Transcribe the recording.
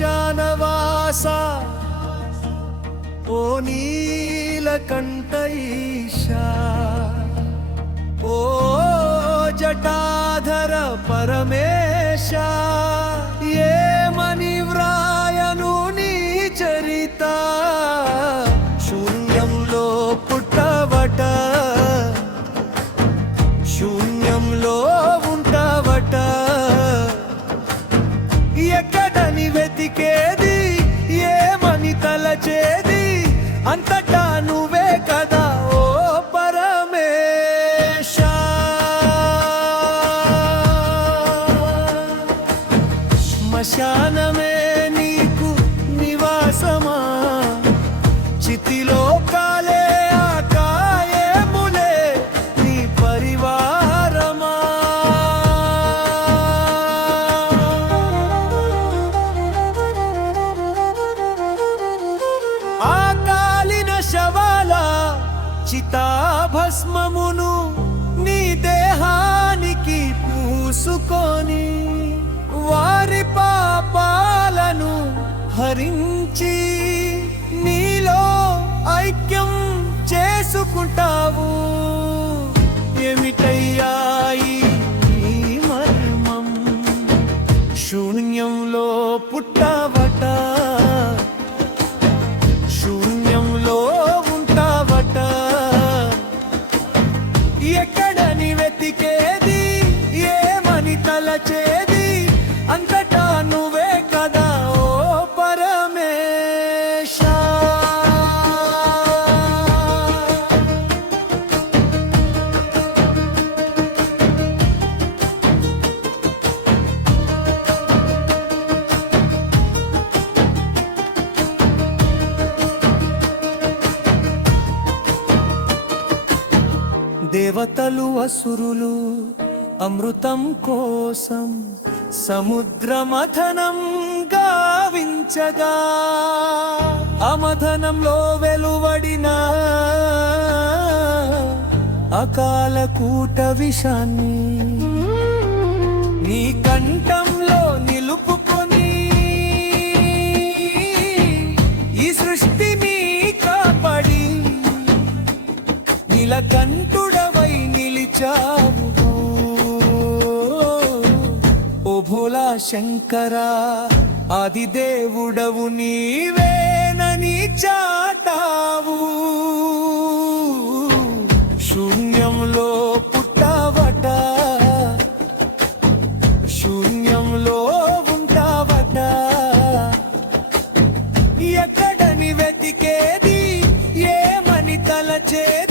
శ్మశానవాస ఓ నీలకంఠ ఈశా, ఓ జటాధర పరమేశ, ఏమని వ్రాయను నీ చరిత, శూన్యంలో పుట్టవట, శూన్యంలో ఉంటావట, ఎక్కడని వెతికేది, ఏమని తలచేది, అంతటా నువ్వే కదా ఓ పరమేశ. శ్మశానమే నీకు నివాసమా, చితిలో కాలే ఆకాయములే నీ పరివారమా. ఆ కాలిన శవాల చితాభస్మమును నీ దేహానికి పూసుకొని, వారి పాపాలను హరించి నీలో ఐక్యం చేసుకుంటావు. ఏమిటయ్యా ఈ మర్మం, శూన్యంలో పుట్టావట, శూన్యంలో ఉంటావట, ఎక్కడని వెతికేది, ఏమని తలచేది, అంతటా నువ్వే కదా ఓ పరమేశ. దేవతలు అసురులు అమృతం కోసం సముద్రమథనం గావించగా, అమథనంలో వెలువడిన అకాల కూట విషాన్ని నీ కంఠంలో నిలుపుకొని, ఈ సృష్టిని కాపాడి నీలకంఠుడవై నిలిచావు ఓ భోలా శంకరా. ఆదిదేవుడవు నీవేనని చాటావు, శూన్యంలో పుట్టావట, శూన్యంలో ఉంటావట, ఎక్కడని వెతికేది, ఏమని తలచేది,